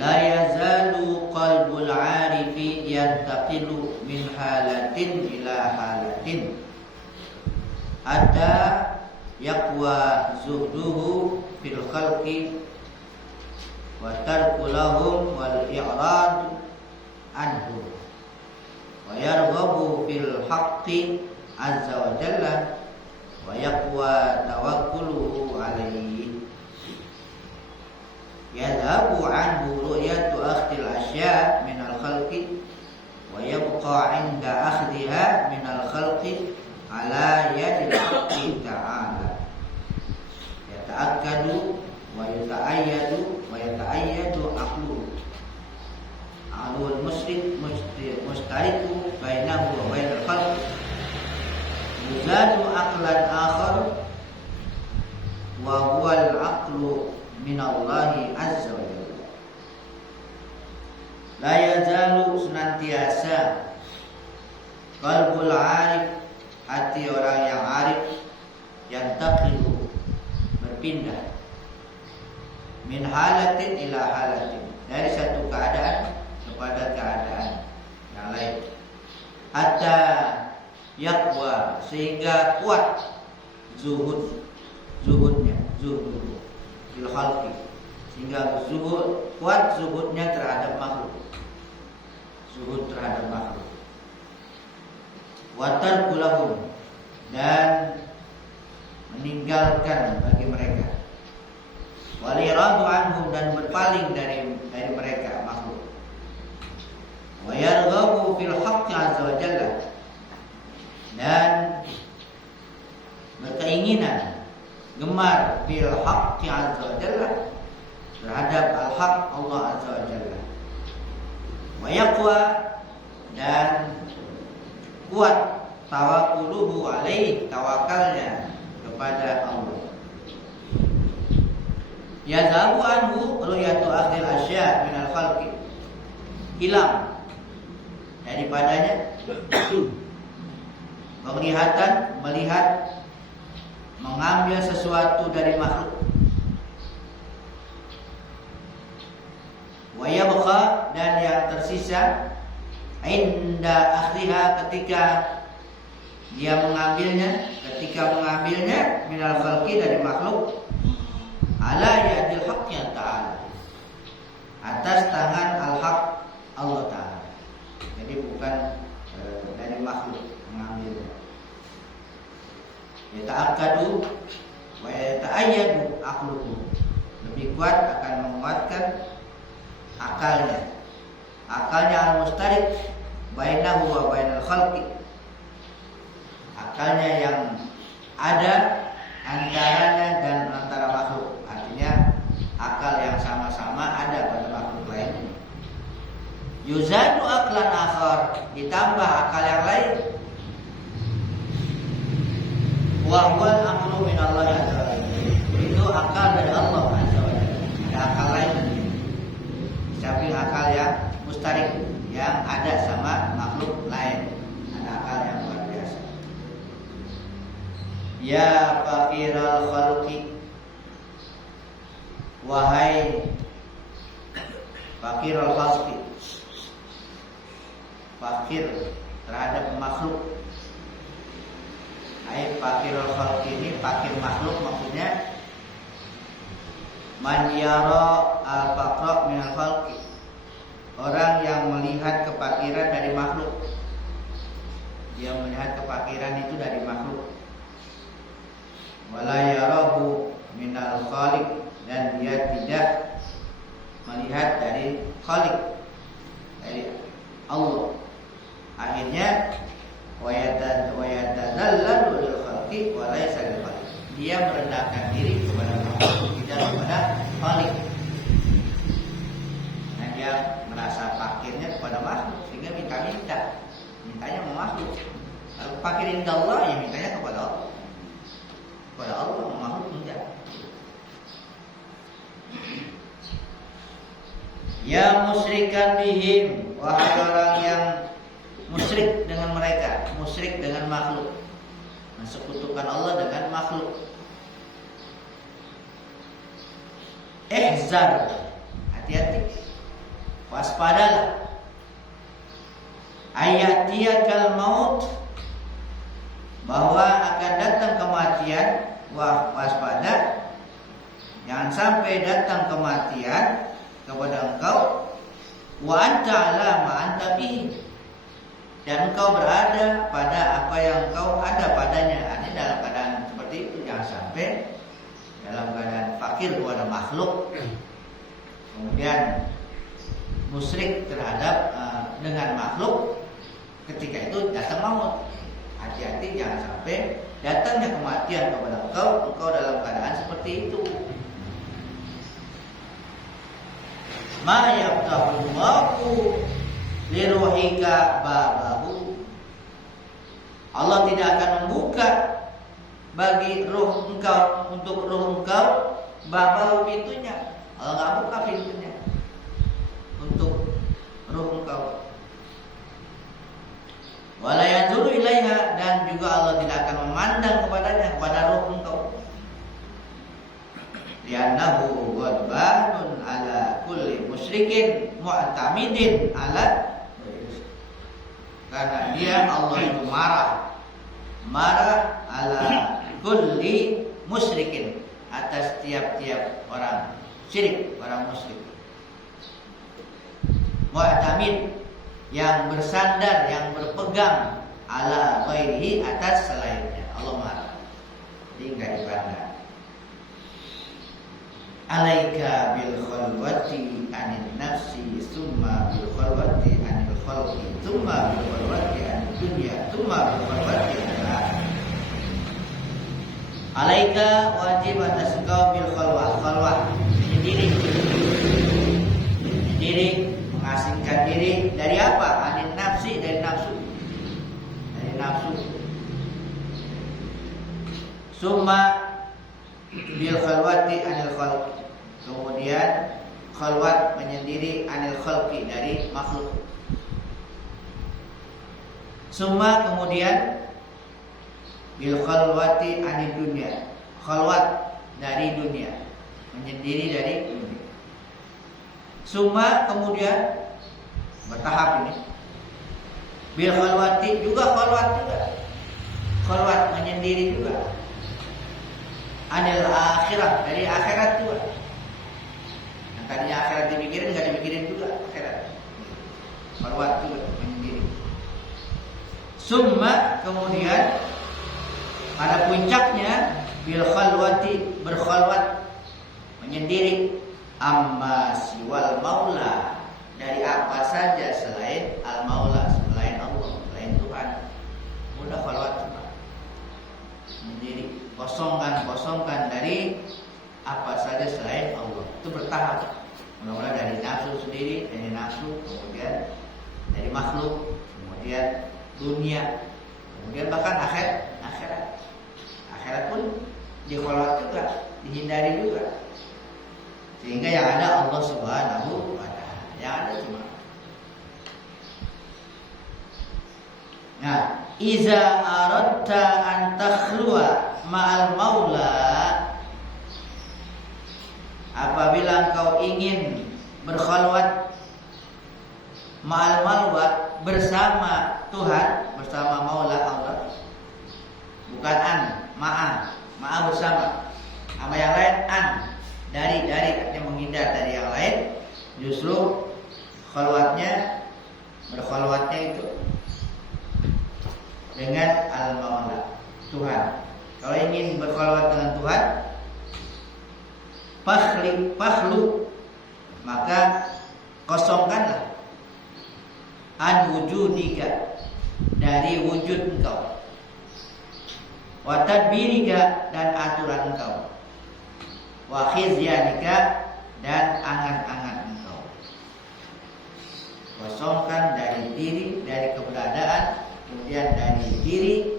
La yazalu qalbul arifi yantaqilu min halatin ila halatin hatta yaqwa zuhduhu fil khalqi wa tarku lahum wal i'rad anhu wa yarghabu fil haqqi azza wa jalla wa yaqwa tawakkuluhu alayhi. Yadhabu anhu ru'yatu akhdil asya' min al-khalqi wa yabqa 'inda akhdhiha min al-khalqi ala yadil haqqi ta'ala. Yata'akkadu wa yata'ayyadu aqlul muslim mustariku bainahu wa bainal khalq yuzadu aqlan akhar wa huwa al-aqlu minallahi azza wa jalla. La yazalu senantiasa qalbul arif, hati orang yang arif, yang taqilu berpindah min halatin ila halatin, dari satu keadaan kepada keadaan yang lain, hatta yaqwa, sehingga kuat zuhudnya fil khalqi, sehingga kuat zuhudnya terhadap makhluk, wa tarku lahum, dan meninggalkan bagi mereka, wal iradu anhum, dan berpaling dari mereka makhluk, wa yarghabu fil haqqi azza wa jalla, dan berkeinginan gemar fil haqqi azza wa jalla, terhadap al-haq Allah azza wa jalla, wa yaqwa, dan kuat tawakkuluhu alaihi, tawakalnya kepada Allah. Yazabu anhu ru'yatu akhdil asya' min al-khalqi, hilang daripadanya melihat mengambil sesuatu dari makhluk, wa yabqa, dan yang tersisa inda akhriha, ketika mengambilnya minal khalqi, dari makhluk, ala yadil haqqi ta'ala, atas tangan al-haq Allah ta'ala. Jadi bukan dari makhluk mengambilnya. Yata'akkadu wa yata'ayyadu aqluhu, lebih kuat, akan menguatkan akalnya al-mustarik bainahu wa bainal khalqi, akalnya yang ada antaranya dan antara makhluk, artinya akal yang sama-sama ada pada makhluk lain. Yuzadu aqlan akhar, ditambah akal yang lain, wa huwal aqlu minallahi azza wa jalla, itu akal dari Allah azza wa jalla. Ada akal lain di samping akal yang mustarik, yang ada sama makhluk lain, ada akal yang luar biasa. Ya faqiral khalqi, wahai fakirul khalqi, fakir terhadap makhluk. Hai fakirul khalqi ini fakir makhluk maksudnya man yara al-faqra minal khalqi, orang yang melihat kefakiran dari makhluk. Dia melihat kefakiran itu dari makhluk. Wala yarahu minal khaliq, dan dia tidak melihat dari khaliq, dari Allah. Akhirnya wayatadallalu lil khalqi wa laysa lil khaliq. Dia merendahkan diri kepada makhluk, tidak kepada khaliq. Nah, dia merasa fakirnya kepada makhluk sehingga minta-minta. Mintanya sama makhluk. Kalau fakirin ke Allah, ya mintanya kepada Allah. Kepada Allah, makhluk enggak. Ya musyrikan bihim, wahai orang yang musyrik dengan mereka, musyrik dengan makhluk, mensekutukan Allah dengan makhluk. Ihzar, hati-hati, waspadalah. Ayatiyakal maut, bahwa akan datang kematian. Wah, waspada, jangan sampai datang kematian kepada engkau. Wa anta ala ma anta bihi, dan engkau berada pada apa yang engkau ada padanya. Ini dalam keadaan seperti itu, jangan sampai dalam keadaan fakir kepada makhluk kemudian musyrik terhadap dengan makhluk, ketika itu datang maut. Hati-hati, jangan sampai datangnya kematian kepada engkau dalam keadaan seperti itu. Ma yaftahullahu liruhika babahu, Allah tidak akan membuka bagi ruh engkau, untuk ruh engkau, babahu, pintunya. Allah nggak buka pintunya untuk ruh engkau. Wala yanzuru ilaiha, dan juga Allah tidak akan memandang kepadanya, kepada ruh engkau. Li'annahu ghadbanun ala kulli musyrikin mu'tamidin ala, karena dia, Allah itu marah ala kulli musyrikin, atas tiap-tiap orang syirik, orang musyrik. Mu'tamid, yang bersandar, yang berpegang, ala ghairihi, atas selainnya. Allah marah, jadi enggak dipandang. Alaika bil khalwati anin nafsi, summa bil khalwati anil khalqi, summa bil khalwati anil dunya, summa bil khalwati anil akhirah. Alaika, wajib atas engkau, bil khalwah, menyendiri, mengasingkan diri dari apa? Anin nafsi, dari nafsu. Summa bil khalwati anil khalqi, kemudian khalwat, menyendiri, anil khalqi, dari makhluk. Summa, kemudian bil khalwati anil dunya, khalwat dari dunia, menyendiri dari dunia. Summa, kemudian bertahap ini. Bil khalwati, juga khalwat, menyendiri juga. Anil akhirat, dari akhirat juga. Yang tadinya akhirat dipikirin, nggak dipikirin juga akhirat. Khalwat juga, menyendiri. Summa, kemudian pada puncaknya bil khalwati, berkhalwat, menyendiri, amma siwal maula, dari apa saja selain al maula, selain Allah, selain Tuhan. Mudah khalwat juga, menyendiri, kosongkan dari apa saja selain Allah. Itu bertahap. Mula-mula dari nafsu sendiri, dari nafsu, kemudian dari makhluk, kemudian dunia, kemudian bahkan akhirat. Akhirat pun dikholwat juga, dihindari juga. Sehingga yang ada Allah Subhanahu wa ta'ala, yang ada cuma. Nah, iza aradta an takhluwa ma'al maula, apabila engkau ingin berkhalwat ma'al malwa bersama Tuhan, bersama Maula Allah, bukan ma'a bersama. Sama yang lain dari artinya menghindar dari yang lain. Justru berkhalwatnya itu dengan al-Maula, Tuhan. Kalau ingin berkhalwat dengan Tuhan, fakhlu, maka kosongkanlah an wujudika, dari wujud engkau, wa tadbirika, dan aturan engkau, wa khizyanika, dan angan-angan engkau. Kosongkan dari diri, dari keberadaan, kemudian dari diri,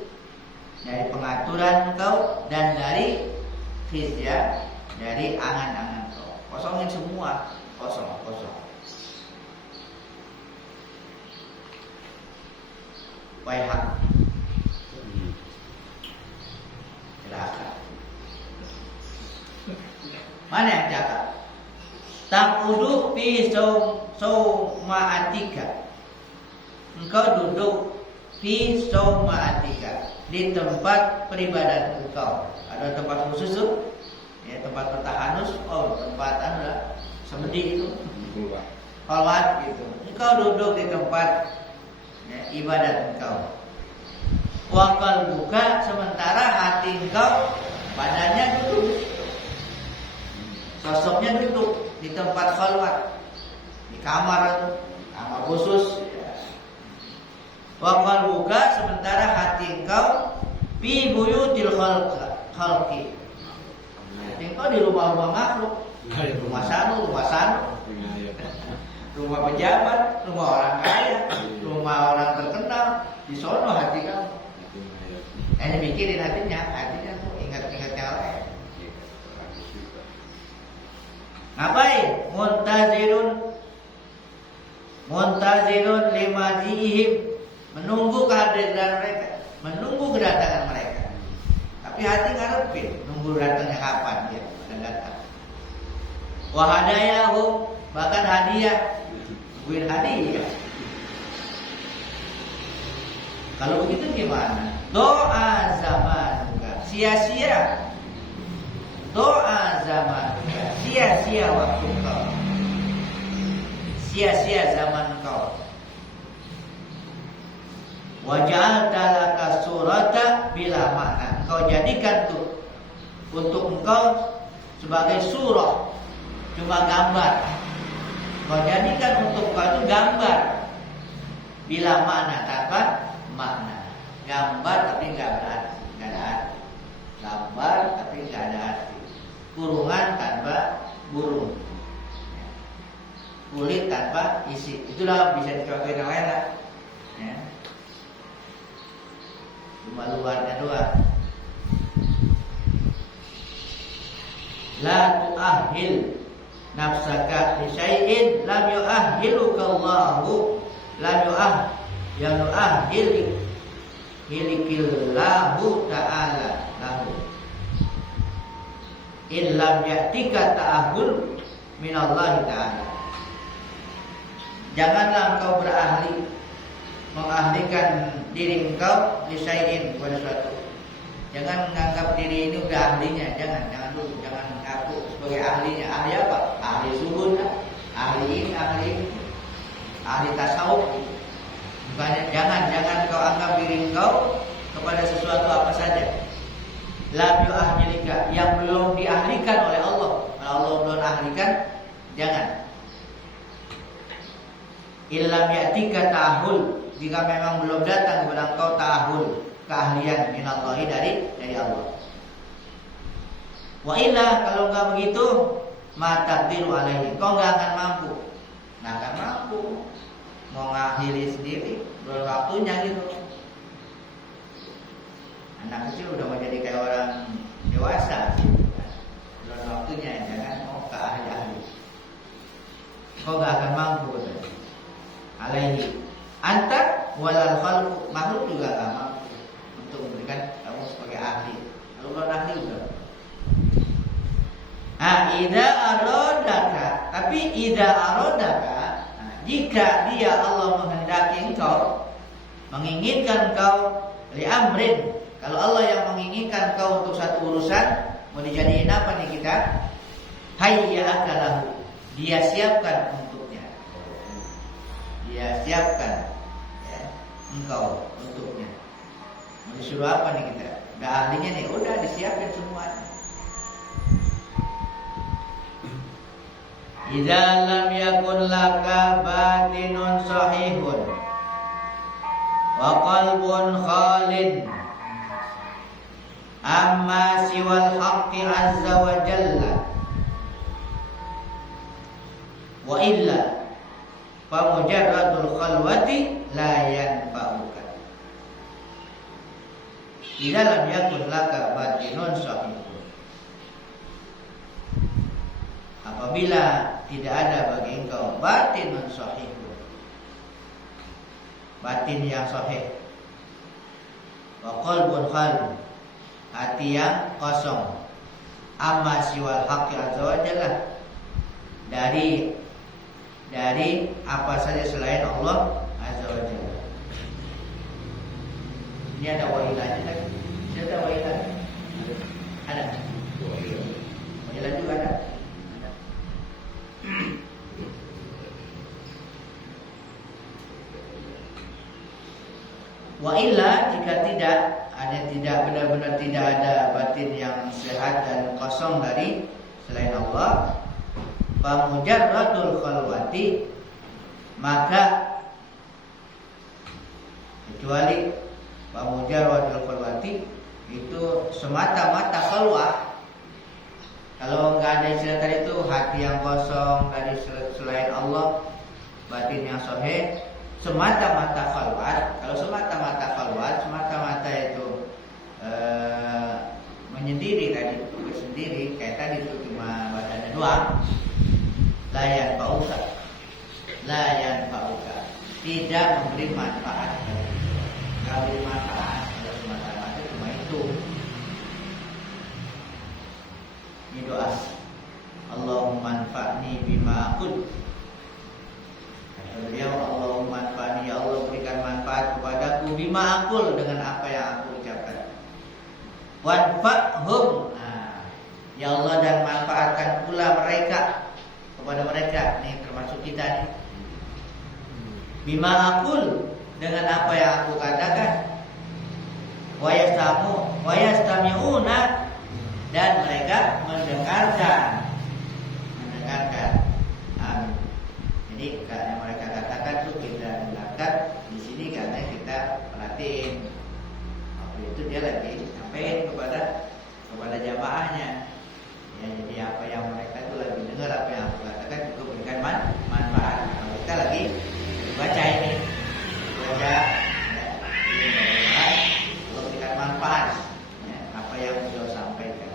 dari pengaturan engkau, dan dari khizya, dari angan-angan engkau. Kosongin semua, kosong. Waiha, celaka. Mana yang cakap? Taqudu fi saumaatika. Engkau duduk fi saumaatika, di tempat peribadatan engkau. Ada tempat khusus tuh, ya, tempat bertahanus. Tempat semedi itu, khalwat gitu. Engkau duduk di tempat, ya, ibadat engkau. Wakal buka, sementara hati engkau, badannya duduk, sosoknya duduk di tempat khalwat, di kamar khusus. Wakal buka, sementara hati engkau fi buyutil khalqi, hati engkau di rumah-rumah makhluk, rumah sanu, rumah pejabat, rumah orang kaya, rumah orang terkenal. Di sono hati kamu. Hanya mikirin hatinya tuh ingat-ingat yang lain. Ngapain? Muntazirun limajihim, menunggu kehadiran mereka, menunggu kedatangan mereka. Tapi hati ngarepin, nunggu datangnya kapan dia akan datang. Wa hadayahum, bahkan hadiah, nungguin hadiah. Kalau begitu gimana? Doa zamanuka, sia-sia. Doa zamanuka, sia-sia waktu kau, sia-sia zaman kau. Waja'alta laka surata bila makna, kau jadikan tuh untuk engkau sebagai surah, cuma gambar. Kau jadikan untuk kau itu gambar bila makna, tanpa makna. Gambar tapi nggak berarti, nggak ada arti. Gambar tapi nggak ada arti. Kurungan tanpa burung, kulit tanpa isi. Itulah bisa dicontohin yang lain lah, ya. Cuma luarnya doang. La tu'ahhil nafsaka li syai'in lam yu'ahhiluka Allahu, yang hilikillahu ta'ala lahu. In lam ya'tika ta'ahul minallahi ta'ala. Janganlah engkau mengahlikan diri engkau lisaiin kepada suatu. Jangan menganggap diri ini udah ahlinya, jangan dulu, jangan mengaku sebagai ahlinya. Ahli apa? Ahli zuhud, ahli tasawuf. Bukannya, jangan kau anggap diri engkau kepada sesuatu apa saja. Lam yu'ahlika, yang belum diahlikan oleh Allah. Kalau Allah belum ahlikan, jangan. Illam ya'tika ta'ahul, jika memang belum datang kepada engkau ta'ahul, keahlian minallahi dari Allah. Wa illa, kalau enggak begitu, ma taqdiru alaihi, kau enggak akan mampu. Enggak akan mampu mau ngakhiri sendiri, belum waktunya gitu. Anak kecil udah mau jadi kayak orang dewasa, belum waktunya, jangan mau ke ahli-ahli. Kau enggak akan mampu alaihi anta walal khalq, makhluk juga enggak mampu untuk memberikan kamu sebagai ahli. Kalau bukan ahli udah. Idza aradaka, tapi idza aradaka, jika dia Allah menghendaki engkau, menginginkan engkau li amrin, kalau Allah yang menginginkan engkau untuk satu urusan, mau dijadiin apa nih kita? Hayya akalahu, dia siapkan untuknya. Dia siapkan ya, engkau untuknya. Mau disuruh apa nih kita? Udah ahlinya nih, udah disiapin semuanya. Idza lam yakun laka batinun sahihun wa qalbun khalid amma siwal haqqi azza wa jalla wa illa fa mujarradul khalwati la yanfa'uka. Idza lam yakun laka batinun sahihun, apabila tidak ada bagi engkau batinun sahihun, batin yang sahih, wa qalbun khalid, hati yang kosong, amma siwal haqqi azza wa jalla, dari apa saja selain Allah azza wa jalla. Ini ada wailahnya lagi. Ada wailah. Ada. Wailah juga ada. Wa illa, jika tidak benar-benar tidak ada batin yang sehat dan kosong dari selain Allah, fa mujarradul khalwati, maka kecuali fa mujarradul khalwati itu semata-mata khalwah. Kalau nggak ada istilah tadi itu hati yang kosong dari selain Allah, batin yang sahih, semata-mata khalwat. Kalau semata-mata khalwat, semata-mata itu menyendiri tadi, bersendiri kayak tadi itu cuma badannya doang. Layan pauka, tidak memberi manfaat, nggak beri manfaat. Kalau semata-mata cuma itu. Ini doa. Allahumma anfa'ni bima aqul. Beliau, Allahumma anfa'ni, ya Allah berikan manfaat kepadaku bima aqul, dengan apa yang aku ucapkan. Wanfa'hum, ya Allah, dan manfaatkan pula mereka, kepada mereka, nih termasuk kita nih. Bima aqul, dengan apa yang aku katakan. Wa yastami'una, dan mereka mendengarkan. Amin. Jadi karena mereka katakan itu kita dengarkan di sini, karena kita perhatiin. Waktu itu dia lagi sampaikan kepada jamaahnya. Ya, jadi apa yang mereka itu lagi dengar, apa yang aku katakan juga berikan manfaat. Kalau kita lagi baca ini, baca, kalau berikan manfaat, ya, apa yang beliau sampaikan.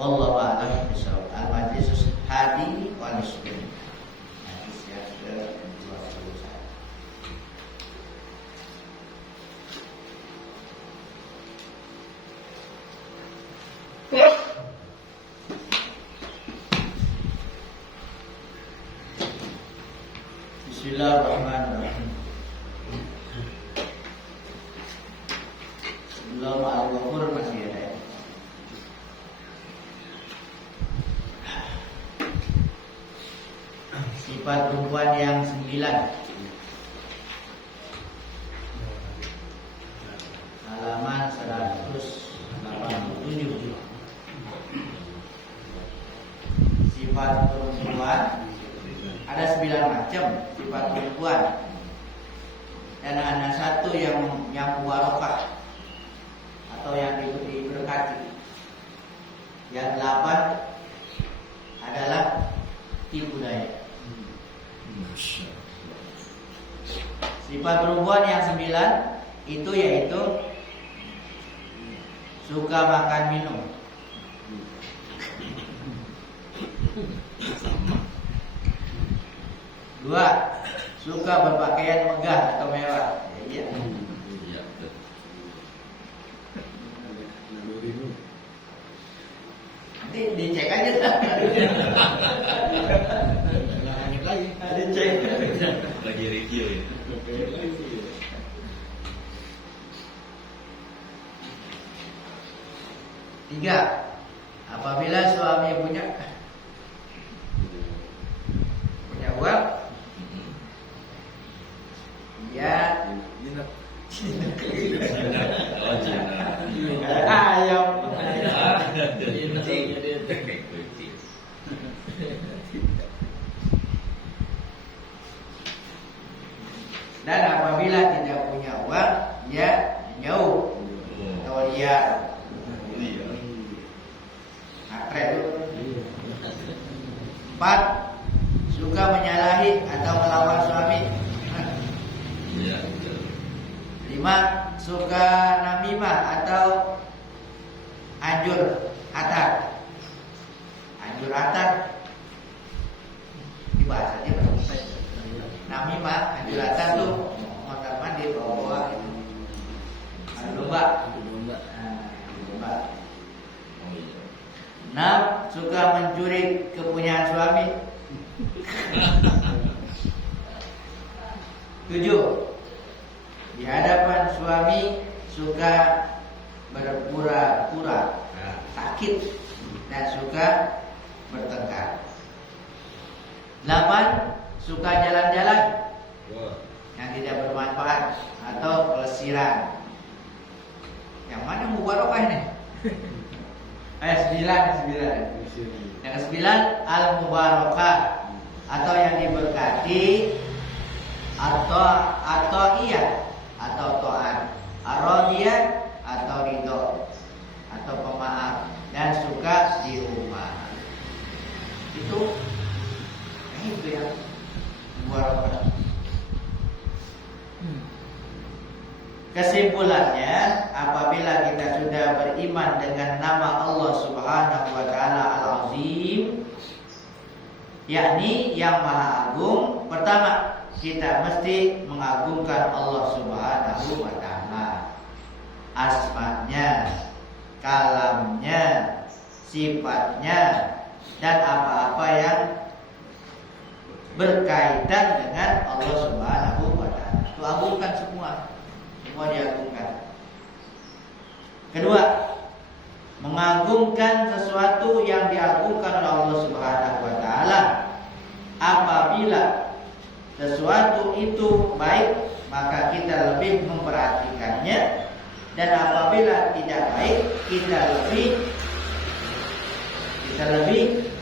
Wallahu a'lam bishawab. Al-Majlis Hadi wal Miskin. Hadis yang ke-21. Bismillahirrahmanirrahim. Belum al-Ghafur masih ada. Sifat perempuan yang 9. Halaman 187. Sifat perempuan ada 9 macam sifat perempuan, dan ada satu yang mubarakah atau yang diberkati. Yang 8 adalah tipu daya. Sifat perempuan yang 9 itu yaitu suka makan minum, dua, suka berpakaian megah atau mewah. Iya. dicek aja. Langit lagi. Dicek. Lagi review ya. Tiga, apabila suami punya uang, ya Oh, Cina. ayam. Dan apabila tidak punya uang, ya jauh atau dia akret. Empat, suka menyalahi atau melawan suami. Iya. Lima, suka namimah atau anjur atar. Anjur atar dibahas aja Pak. Namimah, anjur atar tuh mondar mandir bawa gitu. Adu domba. Adu domba. Oh iya. Enam, suka mencuri kepunyaan suami. Tujuh, di hadapan suami suka berpura-pura sakit dan suka bertengkar. 8, suka jalan-jalan yang tidak bermanfaat atau pelesiran. Yang mana mubarokah ini? Ayat 9. Yang ke-9, al-mubarakah atau yang diberkati atau iya atau taat, ar-radiyah atau ridho atau pemaaf dan suka di rumah. Itu yang mubarakah. Kesimpulannya, apabila kita sudah beriman dengan nama Allah Subhanahu wa taala Al-Azim, yakni yang Maha Agung, pertama kita mesti mengagungkan Allah Subhanahu wa taala. Asmanya, kalamnya, sifatnya, dan apa-apa yang berkaitan dengan Allah Subhanahu wa taala. Itu agungkan semua diagungkan. Kedua, mengagungkan sesuatu yang diagungkan oleh Allah Subhanahu wa taala. Apabila sesuatu itu baik, maka kita lebih memperhatikannya, dan apabila tidak baik, kita lebih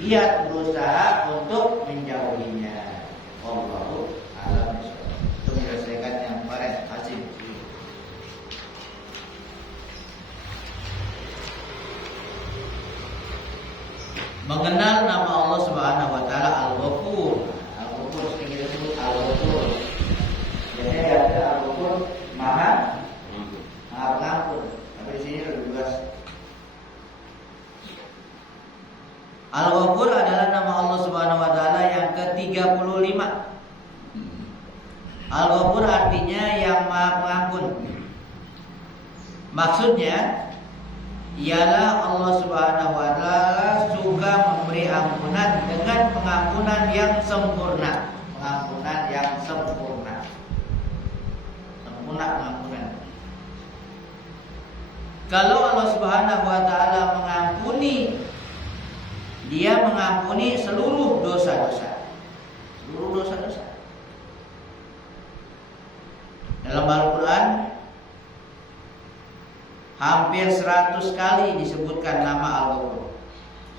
giat berusaha untuk menjauhinya. Wallahu a'lam bishawab. Itu menyelesaikan yang kemarin Hasim. Mengenal nama Allah Subhanahu wa taala Al-Ghafur. Al-Ghafur sering kita sebut Al-Ghafur. Jadi ada Al-Ghafur Maha Pengampun. Tapi di sini lebih luas. Al-Ghafur adalah nama Allah Subhanahu wa taala yang ke-35. Al-Ghafur artinya yang Maha Pengampun. Maksudnya ialah Allah Subhanahu wa taala suka memberi ampunan dengan pengampunan yang sempurna. Pengampunan yang sempurna. Sempurna pengampunan. Kalau Allah Subhanahu wa taala mengampuni, Dia mengampuni seluruh dosa-dosa. Seluruh dosa-dosa. Dalam Al-Quran hampir 100 kali disebutkan nama Al-Ghafur.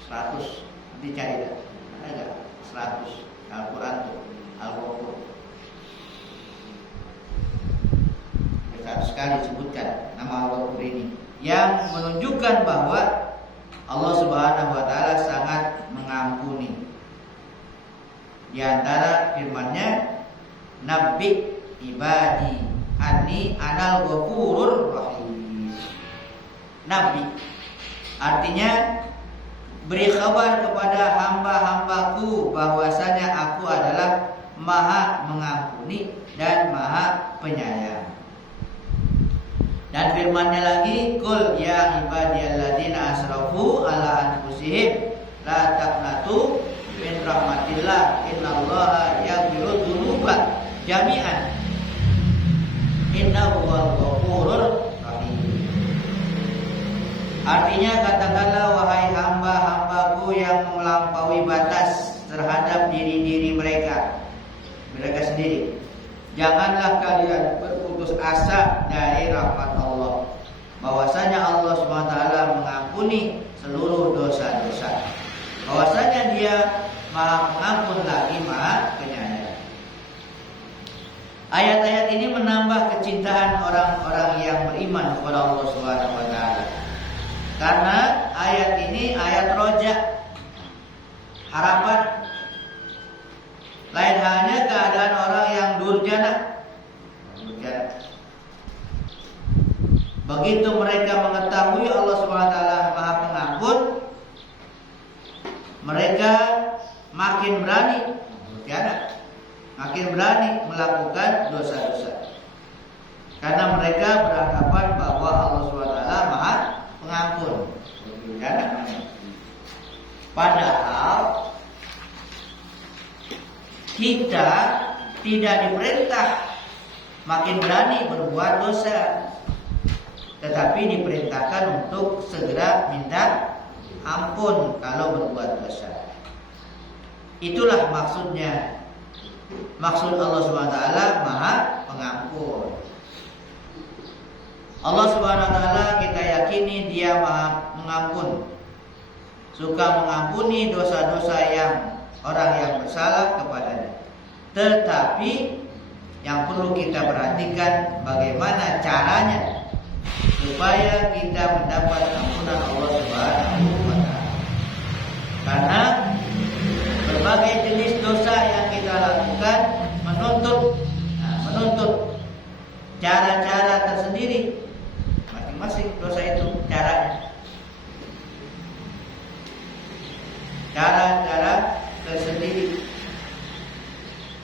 100. Nanti cari dah. Ada enggak? 100 Al-Quran tuh Al-Ghafur. 100 kali disebutkan nama Al-Ghafur ini, yang menunjukkan bahwa Allah Subhanahu wa taala sangat mengampuni. Di antara firman-Nya, "Nabbi ibadi anni anal ghafurur rahim." Nabi artinya beri kabar kepada hamba-hambaku bahwasanya aku adalah Maha mengampuni dan Maha penyayang. Dan firman-Nya lagi, "Qul ya ibadiyalladzina asrafu ala anfusihim Artinya katakanlah wahai hamba-hambaku yang melampaui batas terhadap diri-diri mereka sendiri. Janganlah kalian berputus asa dari rahmat Allah. Bahwasanya Allah SWT mengampuni seluruh dosa-dosa. Bahwasanya Dia Maha Pengampun lagi Maha Penyayang. Ayat-ayat ini menambah kecintaan orang-orang yang beriman kepada Allah SWT. Karena ayat ini ayat roja, harapan. Lain halnya keadaan orang yang durjana. Begitu mereka mengetahui Allah SWT Maha Pengampun, mereka makin berani, makin berani melakukan dosa-dosa. Karena mereka beranggapan bahwa Allah SWT Maha Pengampun. Padahal kita tidak diperintah makin berani berbuat dosa, tetapi diperintahkan untuk segera minta ampun kalau berbuat dosa. Itulah maksudnya. Maksud Allah SWT Maha Pengampun. Allah SWT kita yakini Dia Maha Mengampun, suka mengampuni dosa-dosa yang orang yang bersalah kepadanya. Tetapi yang perlu kita perhatikan bagaimana caranya supaya kita mendapat ampunan Allah Subhanahu wa taala. Karena berbagai jenis dosa yang kita lakukan menuntut cara-cara tersendiri. Masing-masing dosa itu caranya. Cara-cara tersendiri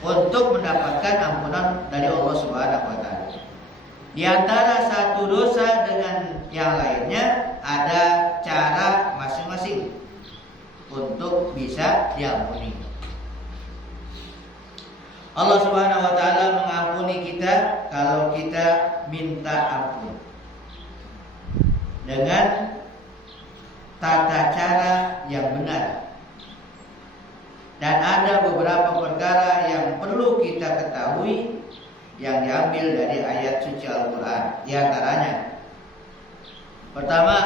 untuk mendapatkan ampunan dari Allah Subhanahu wa taala. Di antara satu dosa dengan yang lainnya ada cara masing-masing untuk bisa diampuni. Allah Subhanahu wa taala mengampuni kita kalau kita minta ampun dengan tata cara yang benar. Dan ada beberapa perkara yang perlu kita ketahui yang diambil dari ayat suci Al-Quran. Di antaranya, pertama,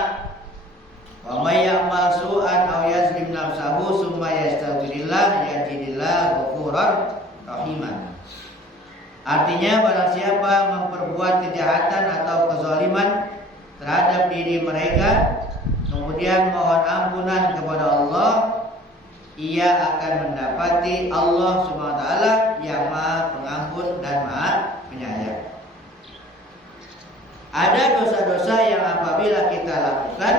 wa may ya'mal su'an aw yazlim nafsahu summa yastaghfirillah yajidillah ghafurar rahiman. Artinya barang siapa memperbuat kejahatan atau kezaliman terhadap diri mereka, kemudian mohon ampunan kepada Allah, ia akan mendapati Allah SWT yang Maha Pengampun dan Maha Penyayang. Ada dosa-dosa yang apabila kita lakukan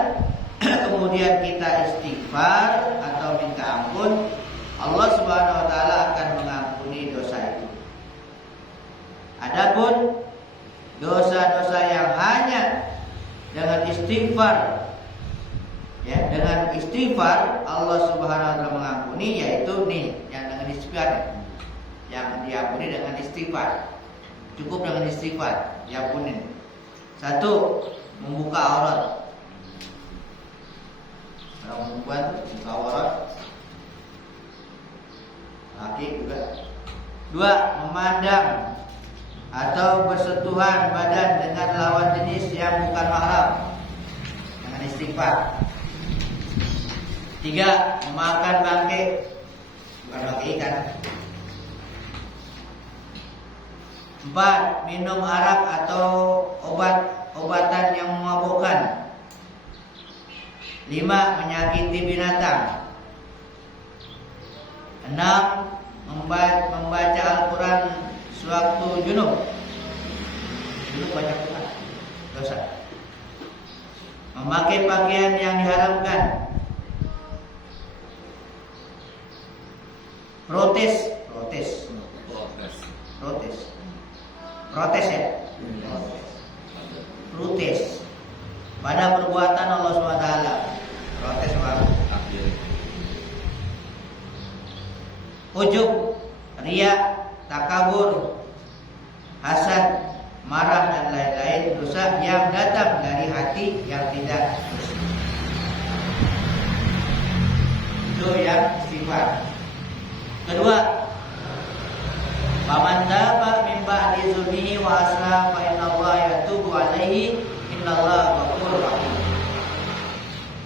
kemudian kita istighfar atau minta ampun, Allah Subhanahu wa taala akan mengampuni dosa itu. Adapun dosa-dosa yang hanya dengan istighfar, dengan istighfar Allah Subhanahu wa taala mengampuni, yaitu yang dengan istighfar, yang diampuni dengan istighfar. Cukup dengan istighfar diampuni. Satu, membuka aurat. Kalau membuat buka aurat laki juga. Dua, memandang atau bersentuhan badan dengan lawan jenis yang bukan mahram dengan istighfar. Tiga, memakan bangkai, bukan bangkai ikan. Empat, minum arak atau obat-obatan yang memabukkan. Lima, menyakiti binatang. Enam, membaca Al-Quran sewaktu junub. Junub baca Quran, dosa. Memakai pakaian yang diharamkan. Protes ya. Protes pada perbuatan Allah SWT. Protes apa? Ujub, riya, takabur, hasad, marah dan lain-lain dosa yang datang dari hati yang tidak bersih.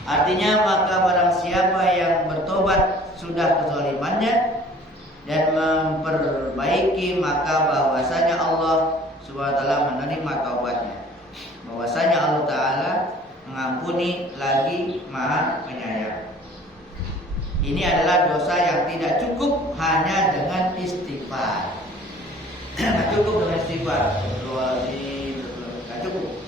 Artinya maka barang siapa yang bertobat sudah kezalimannya dan memperbaiki, maka bahwasanya Allah Subhanahu wa taala menerima taubatnya. Bahwasanya Allah taala mengampuni lagi Maha Penyayang. Ini adalah dosa yang tidak cukup hanya dengan istighfar. Tidak cukup dengan istighfar. Tidak cukup.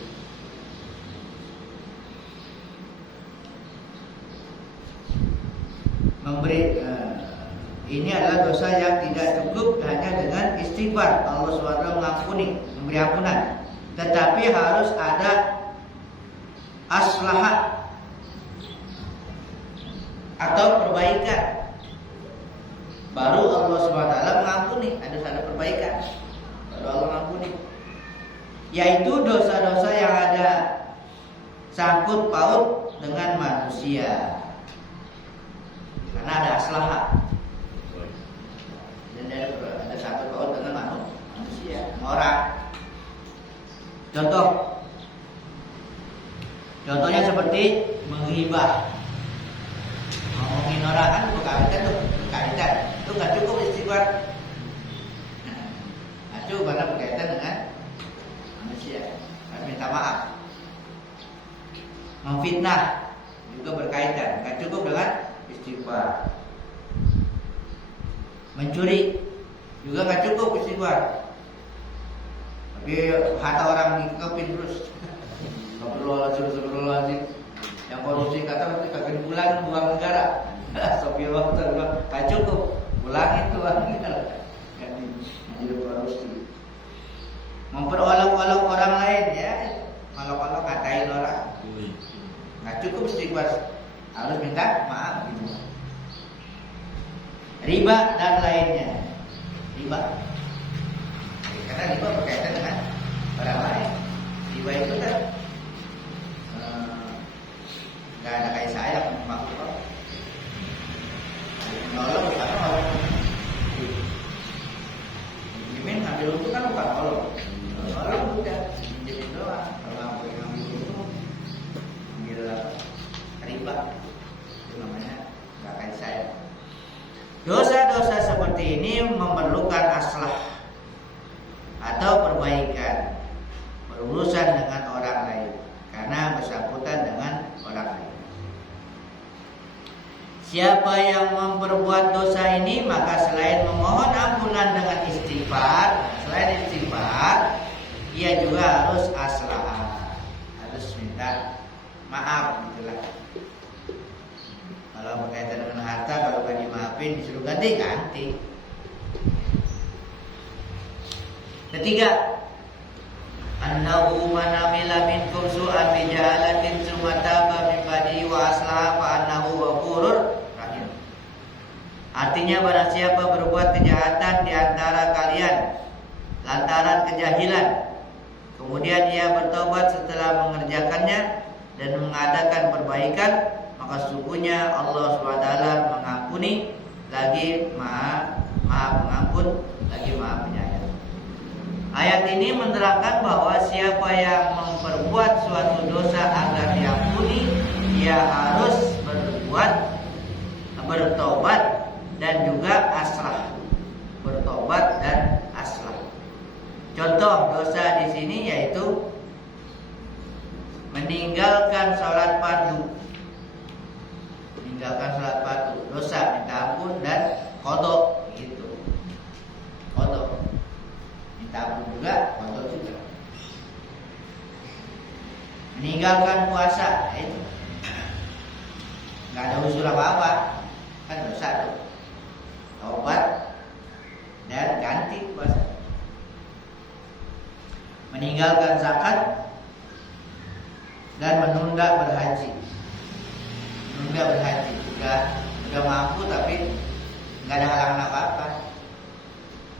Ini adalah dosa yang tidak cukup hanya dengan istighfar. Allah SWT mengampuni, memberi ampunan. Tetapi harus ada aslahat atau perbaikan. Baru Allah SWT mengampuni. Ada perbaikan. Baru Allah mengampuni. Yaitu dosa-dosa yang ada sangkut paut dengan manusia. Karena ada aslahat. Dan ada sangkut paut dengan manusia, orang. Contohnya seperti menghibah. Ngomongin orang kan berkaitan tuh, itu nggak cukup istighfar. Nggak cukup karena berkaitan dengan manusia. Harus minta maaf. Memfitnah juga berkaitan, nggak cukup dengan istighfar. Mencuri juga nggak cukup istighfar. Tapi harta orang dikepin terus. Astagfirullahaladzim. Yang korupsi kata nanti kagak dipulang uang negara. Astagfirullah, gak cukup. Pulangin tuh uang negara. Kan jadi korupsi. Memperolok-olok orang lain ya. Olok-olok katain orang. Gak cukup istighfar. Harus minta maaf gitu. Riba dan lainnya. Riba. Karena riba berkaitan dengan orang lain. Riba itu kan nggak ada kayak saya makhluk kok. Nolong bukan nolong. Minjemin ngambil itu kan bukan nolong. Nolong udah minjemin doang. Kalau ngambil itu ngambil riba. Itu namanya nggak kayak saya. Dosa-dosa seperti ini memerlukan aslah atau perbaikan, berurusan dengan orang lain karena bersangkutan dengan orang lain. Siapa yang memperbuat dosa ini, maka selain memohon ampunan dengan istighfar, ia juga harus aslah, harus minta maaf gitulah. Kalau berkaitan dengan harta, kalau gak dimaafin disuruh ganti. Ketiga, annahu man amila minkum su'an bi jahalatin tsumma taba min ba'di wa aslaha fa annahu ghafurur rahim. Artinya barang siapa berbuat kejahatan di antara kalian lantaran kejahilan, kemudian ia bertobat setelah mengerjakannya dan mengadakan perbaikan, maka sesungguhnya Allah SWT mengampuni lagi maha pengampun, lagi maha penyayang. Ayat ini menerangkan bahwa siapa yang memperbuat suatu dosa agar diampuni, ia harus bertobat dan juga aslah. Bertobat dan aslah. Contoh dosa di sini yaitu meninggalkan sholat fardu. Dosa minta ampun dan qadha gitu. Qadha. Minta ampun juga, qadha juga. Meninggalkan puasa itu nggak ada usul apa-apa, kan dosa tuh. Taubat dan ganti puasa. Meninggalkan zakat dan menunda berhaji. Udah mampu tapi nggak ada halangan apa-apa.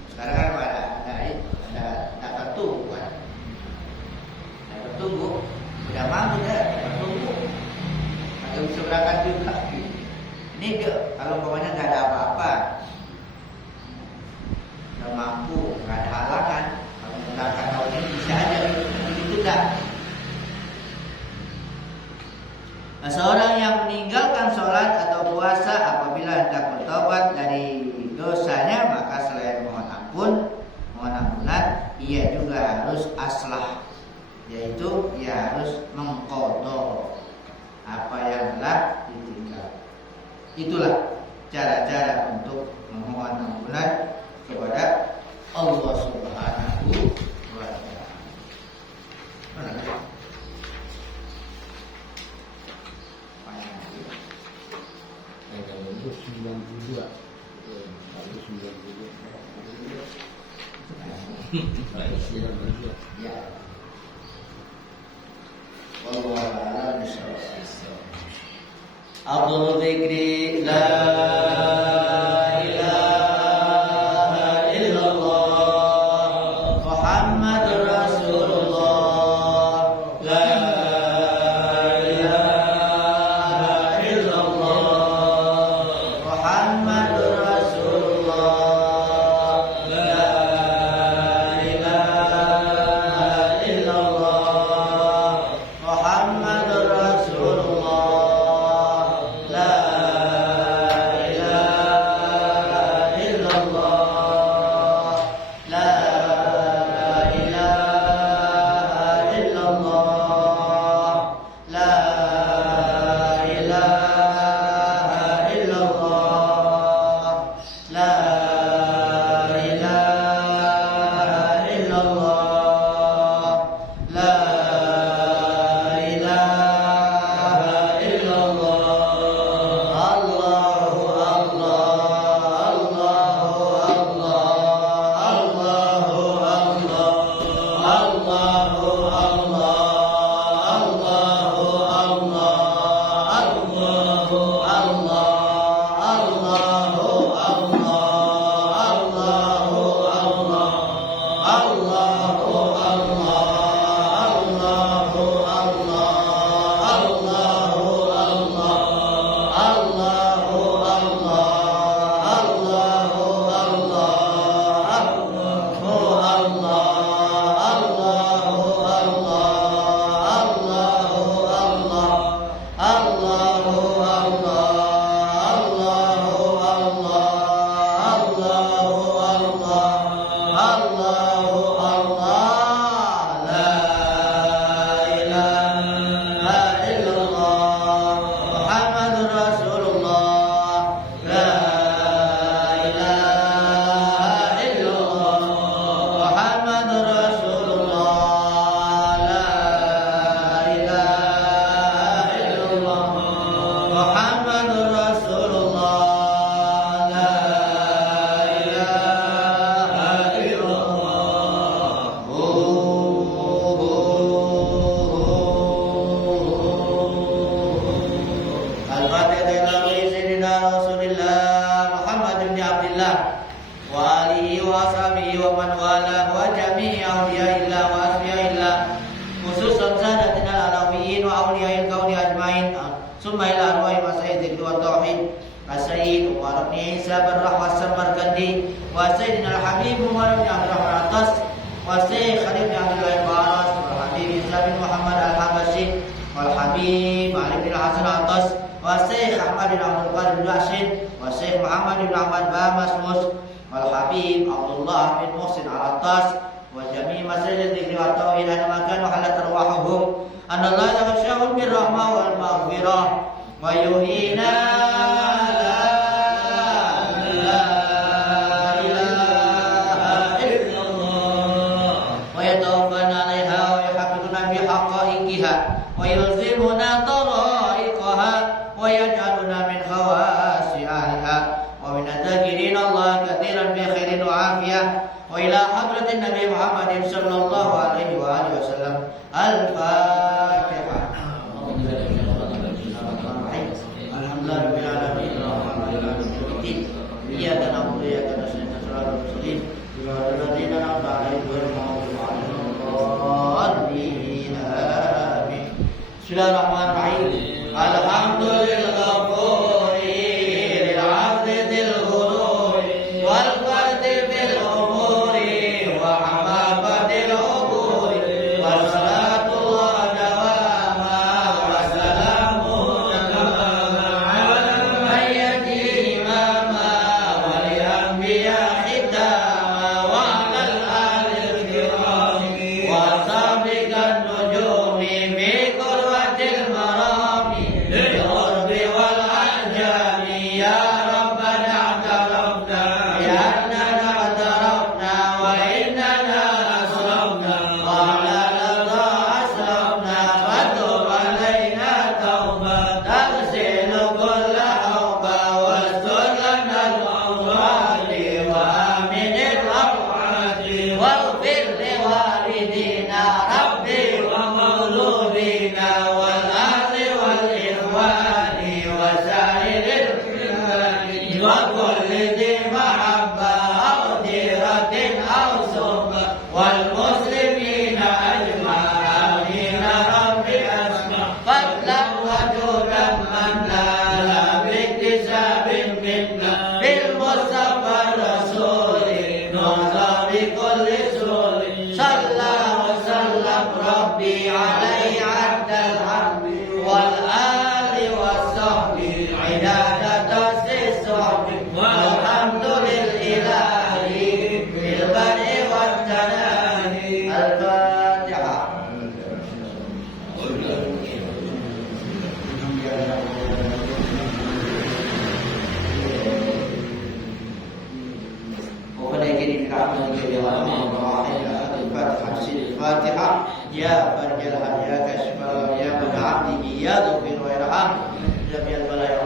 Sekarang kan ada daftar tunggu kan. Daftar tunggu, udah mampu tunggu. Agak bisa berangkat juga. Ini kalau pokoknya nggak ada apa-apa, udah mampu, nggak ada halangan. Kalau menggunakan tahun ini bisa aja begitu dah. Nah, seorang yang meninggalkan sholat atau puasa apabila hendak bertobat dari dosanya, maka selain mohon ampunan, ia juga harus aslah, yaitu ia harus mengqadha apa yang telah ditinggal. Itulah cara-cara untuk memohon ampunan kepada Allah Subhanahu wa Ta'ala. Itu 92. Itu 92. Ya. Wallahu a'lam bishawab. Abdul dzikri la ilaha illallah Muhammadur Rasulullah la ilaha illallah Muhammadur Rasulullah la ilaha illallah Muhammadur Rasulullah Bismillahirrahmanirrahim. Alhamdulillah. Wassalamu آمنا باكتساب منا بالمصطفى الرسول نهضى بكل سهول صلى وسلم ربي عليه عد الحمد والآل والصحب عدادة الصحب والحمد لله في البدء والتناهي الفاتحة. الفاتحة يا فرج الحاجات يا من عبده يا ذو الفضل والرحم جميع البلايا